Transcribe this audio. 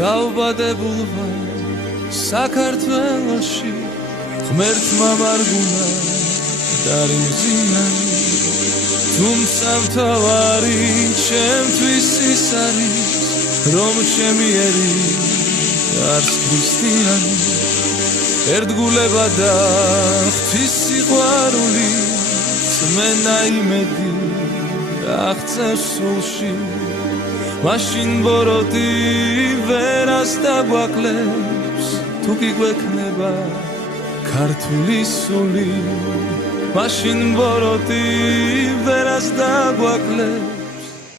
დავბადებულ ვარ საქართველოში ღმერთმა მარგუნა დარიმზინანი თუმცა მთავარი ჩემთვის ის არის რომ ჩემი ერი არც ქრისტიანი ერთგულება და ღვთის სიყვარული წმენა იმედი აღწევს სულში მაშინ ბოროტი ვერას დაგვაკლებს თუ კი გვექნება ქართული სული მაშინ ბოროტი ვერას დაგვაკლებს